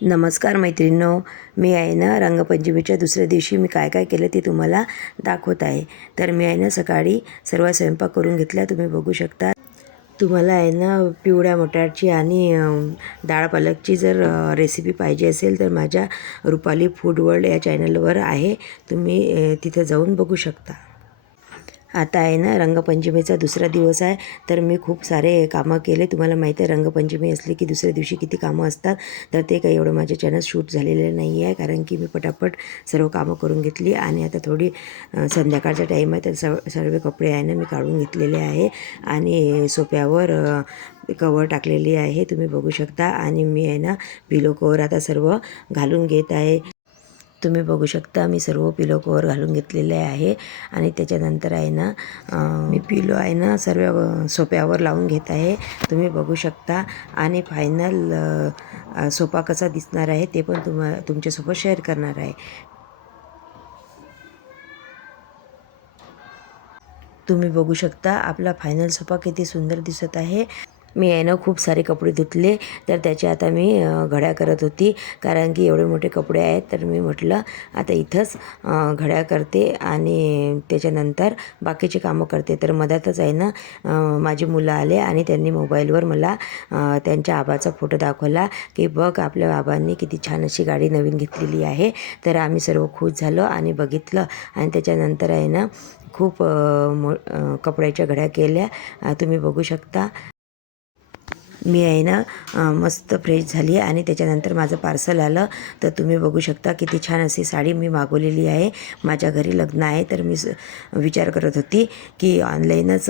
नमस्कार मैत्रिणींनो, मी आहे ना रंगपंचमीच्या दुसऱ्या दिवशी मी काय काय केलं ते तुम्हाला दाखवत आहे. तर मी आहे ना सकाळी सर्व स्वयंपाक करून घेतला. तुम्ही बघू शकता. तुम्हाला आहे ना पिवळ्या मटारची आणि डाळ पालकची जर रेसिपी पाहिजे असेल तर माझ्या रुपाली फूड वर्ल्ड या चॅनलवर आहे. तुम्ही तिथं जाऊन बघू शकता. आता आहे ना रंगपंचमीचा दुसरा दिवस आहे, तर मी खूप सारे कामं केले. तुम्हाला माहीत आहे रंगपंचमी असली की दुसऱ्या दिवशी किती कामं असतात. तर ते काही एवढं माझ्या चॅनल शूट झालेले नाही आहे, कारण की मी पटापट सर्व कामं करून घेतली. आणि आता थोडी संध्याकाळचा टाईम आहे, तर सर्व कपडे आहे ना मी काढून घेतलेले आहे आणि सोफ्यावर कवर टाकलेली आहे. तुम्ही बघू शकता. आणि मी आहे ना पिलो कवर आता सर्व घालून घेत आहे. तुम्ही बघू शकता मी सर्व पिलो कवर घालून घेतलेले आहे. आणि त्याच्यानंतर आहे ना मी पिलो आहे ना सर्व सोफ्यावर लावून घेत आहे. तुम्ही बघू शकता. आणि फायनल सोफा कसा दिसणार आहे ते पण तुमच्यासोबत शेअर करणार आहे. तुम्ही बघू शकता आपला फायनल सोफा किती सुंदर दिसत आहे. मी आहे ना खूप सारे कपडे धुतले, तर त्याची आता मी घड्या करत होती, कारण की एवढे मोठे कपडे आहेत. तर मी म्हटलं आता इथंच घड्या करते आणि त्याच्यानंतर बाकीचे कामं करते. तर मधातच आहे ना माझी मुलं आले आणि त्यांनी मोबाईलवर मला त्यांच्या आबाचा फोटो दाखवला, की बघ आपल्या बाबांनी किती छान अशी गाडी नवीन घेतलेली आहे. तर आम्ही सर्व खुश झालो आणि बघितलं. आणि त्याच्यानंतर आहे ना खूप कपड्याच्या घड्या केल्या. तुम्ही बघू शकता. मी आहे ना मस्त फ्रेश झाली आणि त्याच्यानंतर माझं पार्सल आलं. तर तुम्ही बघू शकता किती छान अशी साडी मी मागवलेली आहे. माझ्या घरी लग्न आहे, तर मी विचार करत होती की ऑनलाईनच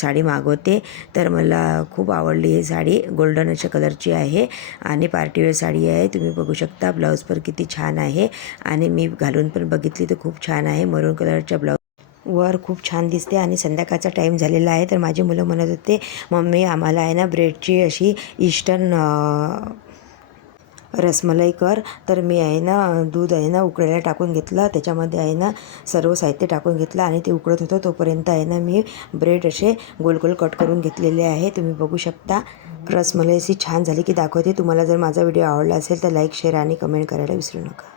साडी मागवते. तर मला खूप आवडली ही साडी. गोल्डन अशा कलरची आहे आणि पार्टीवेअर साडी आहे. तुम्ही बघू शकता. ब्लाऊज पण किती छान आहे आणि मी घालून पण बघितली तर खूप छान आहे. मरून कलरच्या ब्लाऊज वर खूप छान दिसते. आणि संध्याकाळचा टाईम झालेला आहे, तर माझी मुलं म्हणत होते, मम्मी आम्हाला आहे ना ब्रेडची अशी ईस्टर्न रसमलाई कर. तर मी आहे ना दूध आहे ना उकळायला टाकून घेतलं. त्याच्यामध्ये आहे ना सर्व साहित्य टाकून घेतलं आणि ते उकळत होतं. तोपर्यंत आहे ना मी ब्रेड असे गोल गोल कट करून घेतलेले आहे. तुम्ही बघू शकता. रसमलाई अशी छान झाली की दाखवते. तुम्हाला जर माझा व्हिडिओ आवडला असेल तर लाईक, शेअर आणि कमेंट करायला विसरू नका.